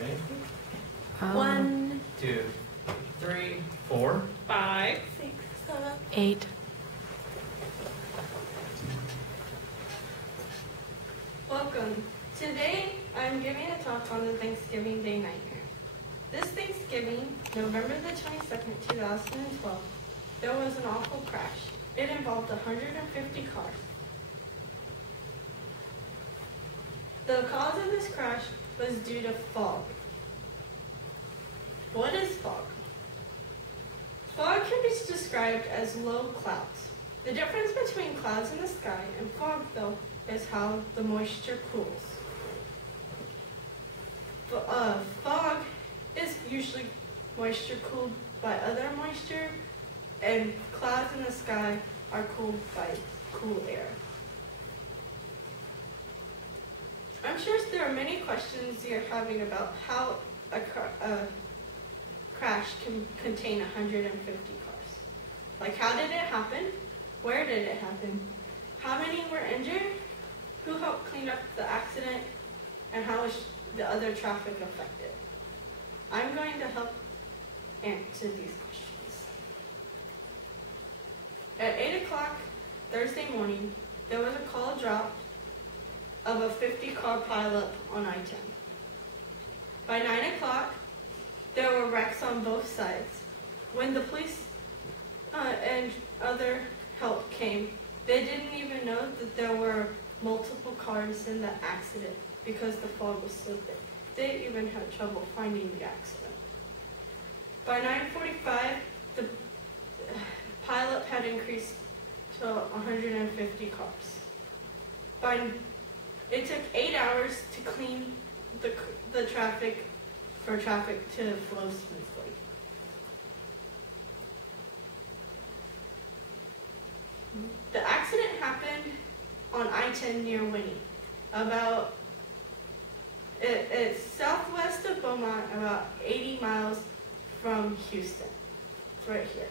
Ready? 1, 2, 3, 4, 5, 6, 7, 8. Welcome. Today I'm giving a talk on the Thanksgiving Day nightmare. This Thanksgiving, November the 22nd, 2012, there was an awful crash. It involved 150 cars. The cause of this crash was due to fog. What is fog? Fog can be described as low clouds. The difference between clouds in the sky and fog, though, is how the moisture cools. Fog is usually moisture cooled by other moisture, and clouds in the sky are cooled by cool air. I'm sure there are many questions you're having about how a crash can contain 150 cars. Like, how did it happen? Where did it happen? How many were injured? Who helped clean up the accident? And how was the other traffic affected? I'm going to help answer these questions. At 8 o'clock Thursday morning, there was a call dropped of a 50-car pileup on I-10. By 9 o'clock, there were wrecks on both sides. When the police and other help came, they didn't even know that there were multiple cars in the accident because the fog was so thick. They even had trouble finding the accident. By 9:45, the pileup had increased to 150 cars. It took 8 hours to clean the traffic for traffic to flow smoothly. The accident happened on I-10 near Winnie. It's southwest of Beaumont, about 80 miles from Houston. It's right here.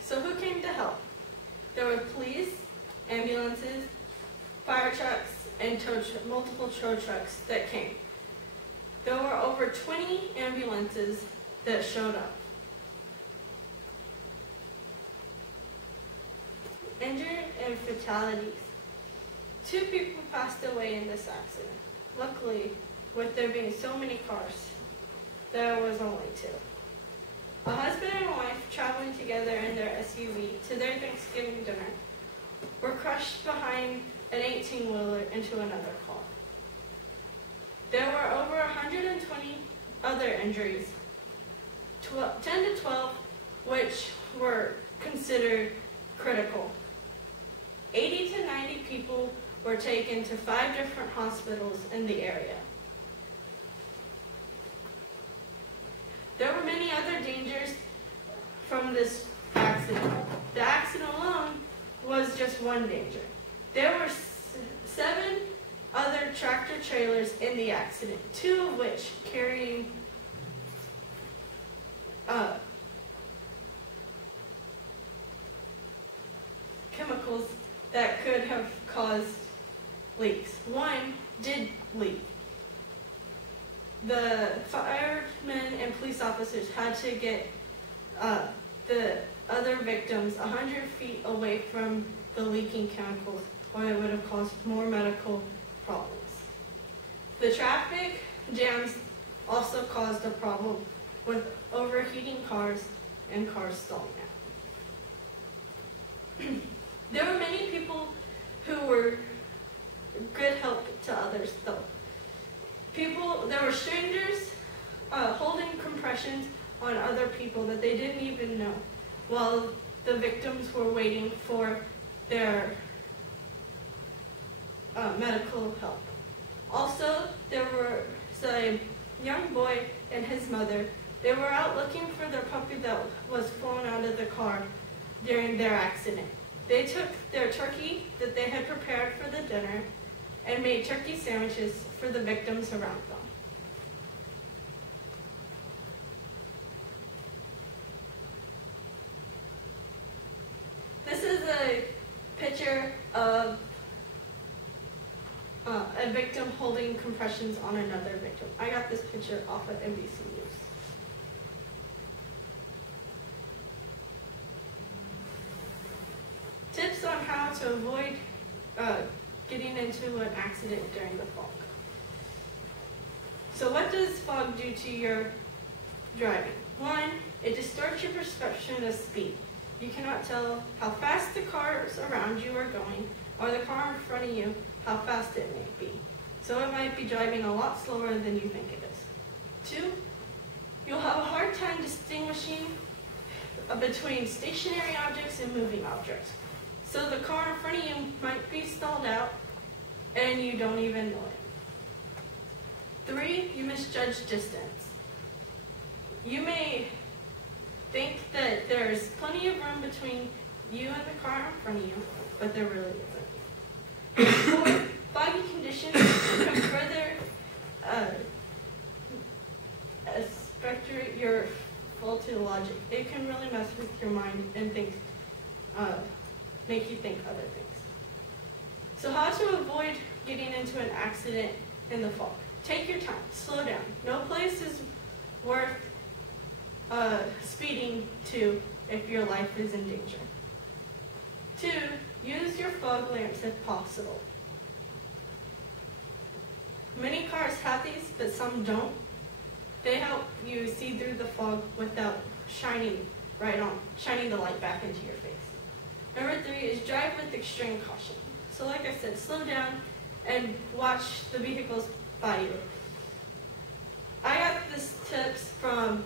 So who came to help? There were police, ambulances, fire trucks, and multiple tow trucks that came. There were over 20 ambulances that showed up. Injured and fatalities. 2 people passed away in this accident. Luckily, with there being so many cars, there was only 2. A husband and wife traveling together in their SUV to their Thanksgiving dinner were crushed behind an 18-wheeler into another car. There were over 120 other injuries, 10 to 12 which were considered critical. 80 to 90 people were taken to 5 different hospitals in the area. There were many other dangers from this accident. The accident alone was just one danger. There were 7 other tractor trailers in the accident, 2 of which carrying chemicals that could have caused leaks. 1 did leak. The firemen and police officers had to get the other victims 100 feet away from the leaking chemicals, or it would have caused more medical problems. The traffic jams also caused a problem with overheating cars and cars stalling out. There were many people who were good help to others, though. There were strangers holding compressions on other people that they didn't even know, while the victims were waiting for their medical help. Also, there was a young boy and his mother. They were out looking for their puppy that was flown out of the car during their accident. They took their turkey that they had prepared for the dinner and made turkey sandwiches for the victims around them. This is a picture of a victim holding compressions on another victim. I got this picture off of NBC News. Tips on how to avoid getting into an accident during the fog. So what does fog do to your driving? 1, it distorts your perception of speed. You cannot tell how fast the cars around you are going, or the car in front of you, how fast it may be. So it might be driving a lot slower than you think it is. 2, you'll have a hard time distinguishing between stationary objects and moving objects. So the car in front of you might be stalled out and you don't even know it. 3, you misjudge distance. You may think that there's plenty of room between you and the car in front of you, but there really isn't. 4, foggy conditions can further spectre your faulty logic. It can really mess with your mind and make you think other things. So how to avoid getting into an accident in the fog? Take your time, slow down. No place is worth speeding to if your life is in danger. 2, use your fog lamps if possible. Many cars have these, but some don't. They help you see through the fog without shining the light back into your face. Number 3 is drive with extreme caution. So like I said, slow down and watch the vehicles by you. I got this tips from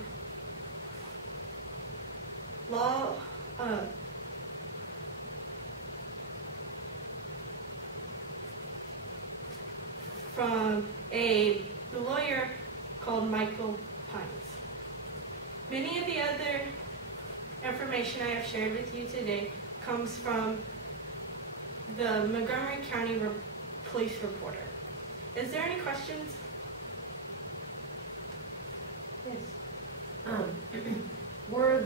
a lawyer called Michael Pines. Many of the other information I have shared with you today comes from the Montgomery County Police Reporter. Is there any questions? Yes. Were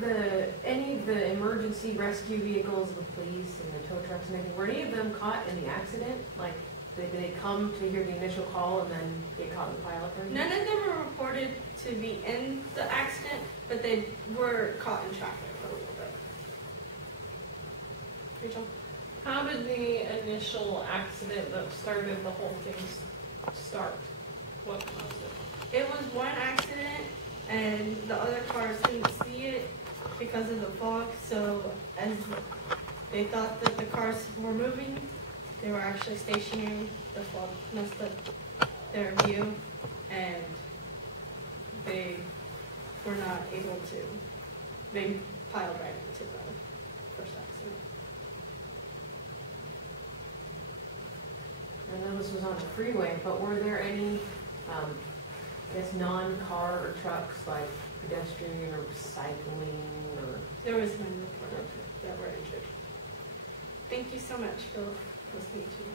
any of the emergency rescue vehicles, the police and the tow trucks and everything, were any of them caught in the accident? Like, did they come to hear the initial call and then get caught in the pileup or anything? None of them were reported to be in the accident, but they were caught in traffic for a little bit. Rachel? How did the initial accident that started the whole thing start? What caused it? It was one accident, and the other cars didn't see it because of the fog, so as they thought that the cars were moving, they were actually stationary. The fog messed up their view, and they were not able to. They piled right into the first accident. I know this was on the freeway, but were there any, non-car or trucks, like pedestrian or cycling or? There was none reported that were injured. Thank you so much for listening to me.